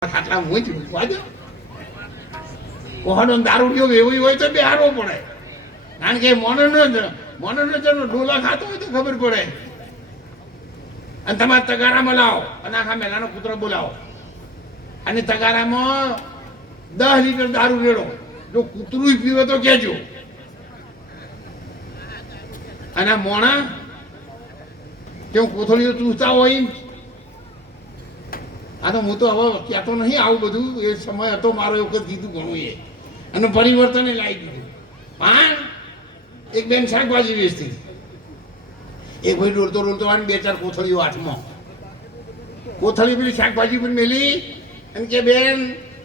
ખાટલા હું જ મૂકવા દો. કોહનો દારૂ પીવો એવું હોય તો બેહારવો પડે, કારણ કે મોનોનો ડોલા ખાતો હોય તો ખબર પડે. અને તમારે તગારામાં લાવો અને આખા મેલાનો કૂતરો બોલાવો અને તગારામાં 10 લીટર દારૂ રેડો. જો કૂતરું પીવે તો કહેજો. અને મોણા કેમ કોથળીઓ ચૂસતા હોય. આ તો હું તો હવે કહેતો નહીં આવું બધું. એ સમય હતો મારો એ વખત કીધું ઘણું એ, અને પરિવર્તન લાવી દીધું. પણ એક બેન શાકભાજી વેચતી, એક ભાઈ રોલતો આવે 2-4 કોથળીઓ હાથમાં. કોથળી પેલી શાકભાજી પણ મેલી અને કે બેન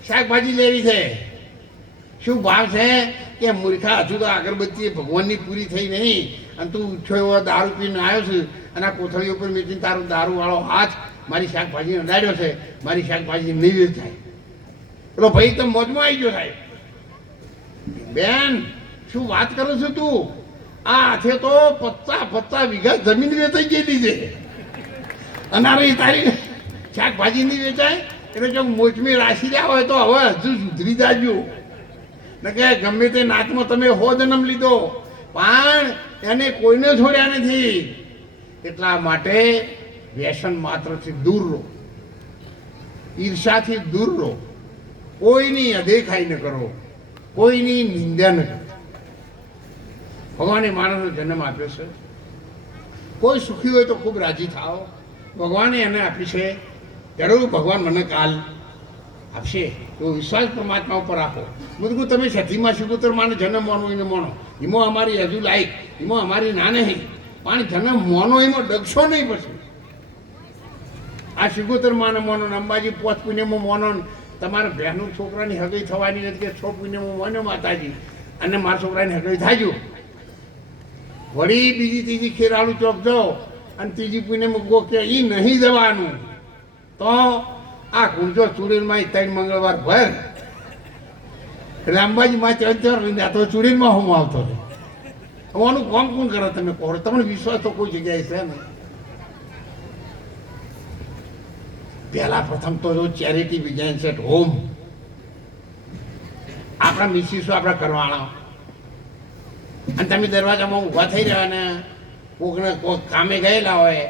શાકભાજી લેવી છે. શું ભાવ છે? કે મૂર્ખા, હજુ તો અગરબત્તી ભગવાનની પૂરી થઈ નહીં અને તું ઉઠ્યો એવો દારૂ પીને આવ્યો છે અને આ કોથળી ઉપર મેચીને તારો દારૂવાળો હાથ મારી શાકભાજી અડાડ્યો છે, મારી શાકભાજી નહીં વેચાય. પેલો ભાઈ તો મોજમાં આવી ગયો સાહેબ. બેન શું વાત કરો છો તું? આ હાથે તો 50 વીઘા જમીન વેચાઈ ગયેલી છે અને તારી શાકભાજી નહીં વેચાય. એટલે જો મોજમી રાશી રહ્યા હોય તો હવે હજુ સુધરી જાજો. ને કે ગમે તે નાતમાં તમે હો જન્મ લીધો પણ એને કોઈને છોડ્યા નથી. એટલા માટે વ્યસન માત્રથી દૂર રહો, ઈર્ષાથી દૂર રહો, કોઈની અદેખાઈ ન કરો, કોઈની નિંદા ન કરો. ભગવાને માણસનો જન્મ આપ્યો છે. કોઈ સુખી હોય તો ખૂબ રાજી થાઓ. ભગવાને એને આપી છે, જરૂર ભગવાન મને કાલ આપશે એવો વિશ્વાસ પરમાત્મા ઉપર આપો. બધું તમે સતીમાં શિકોતર માને જન્મ માનો એને માનો, એમાં અમારી હજુ લાયક, એમાં અમારી ના નહીં. પણ જન્મ માનો એમાં ડગશો નહીં. પછી આ શિકોતર માને માનો, અંબાજી 5 પુણ્યમાં માનો. તમારા બહેનું છોકરાની હગઈ થવાની નથી કે 6 પુણ્યમાં માનો માતાજી અને મારા છોકરાની હગઈ થાજો. વળી બીજી ત્રીજી ખેરાળુ ચોક જાઓ અને ત્રીજી પુણ્યમાં ગો કે એ નહીં જવાનું તો આ કુંજો ચૂડીમાં 3 મંગળવાર ભર એટલે અંબાજીમાં 4 તો ચૂડીમાં હું આવતો હતો. આનું કોણ કોણ કરો તમે કહો? તમને વિશ્વાસ તો કોઈ જગ્યાએ છે ને. પહેલા પ્રથમ તો ચેરિટી બિગેન્સ એટ હોમ. આપણા મિસિસો આપણા કરવાના અને તમે દરવાજામાં ઊભા થઈ રહ્યા ને કોકને કોઈક કામે ગયેલા હોય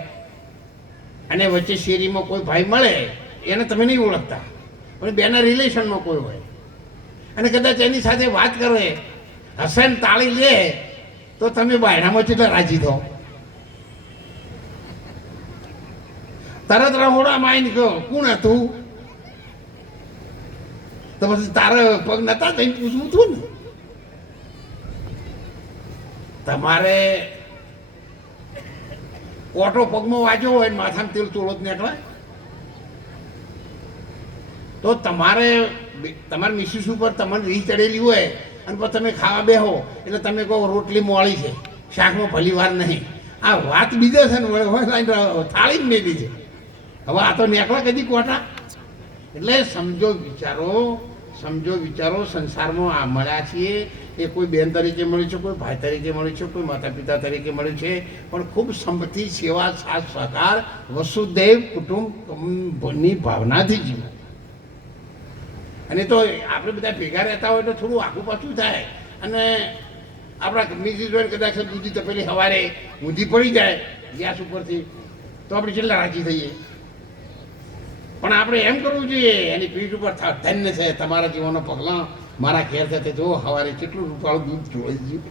અને વચ્ચે શેરીમાં કોઈ ભાઈ મળે, એને તમે નહીં ઓળખતા પણ બેના રિલેશનમાં કોઈ હોય અને કદાચ એની સાથે વાત કરે, હસે ને તાળી લે તો તમે બાયણામાં કેટલા રાજી થો. તરત રહોડામાં આવીને કહો કોણ હતું? તો પછી તારા પગ નતા થઈને પૂછવું હતું ને. તમારે ઓટો પગમાં વાંચ્યો હોય ને માથામાં તેલ ચોળો જ નીકળે તો તમારી મિસિસ ઉપર તમને રીહ ચડેલી હોય અને પછી તમે ખાવા બેહો એટલે તમે કહો રોટલી મોળી છે, શાકમાં ભલી વાર નહીં. આ વાત બીજે છે ને થાળી જ મેલી છે. હવે આ તો નીકળે કદી કોટા. એટલે સમજો વિચારો. સંસારમાં આ મળ્યા છીએ એ કોઈ બેન તરીકે મળ્યું છે, કોઈ ભાઈ તરીકે મળ્યું છે, કોઈ માતા પિતા તરીકે મળ્યું છે, પણ ખૂબ સંપત્તિ, સેવા, સાથ સહકાર, વસુદેવ કુટુંબની ભાવનાથી જીવો. અને તો આપણે બધા ભેગા રહેતા હોય તો થોડું આખું પાછું થાય અને આપણા મિસિસ હોય કદાચ દૂધી તપેલી સવારે ઊંધી પડી જાય ગેસ ઉપરથી તો આપણે કેટલા રાજી થઈએ. પણ આપણે એમ કરવું જોઈએ એની પીઠ ઉપર ધન્ય છે તમારા જીવનનો પગલાં મારા ઘેર સાથે જો સવારે કેટલું રૂપાળું દૂધ જોઈ ગયું.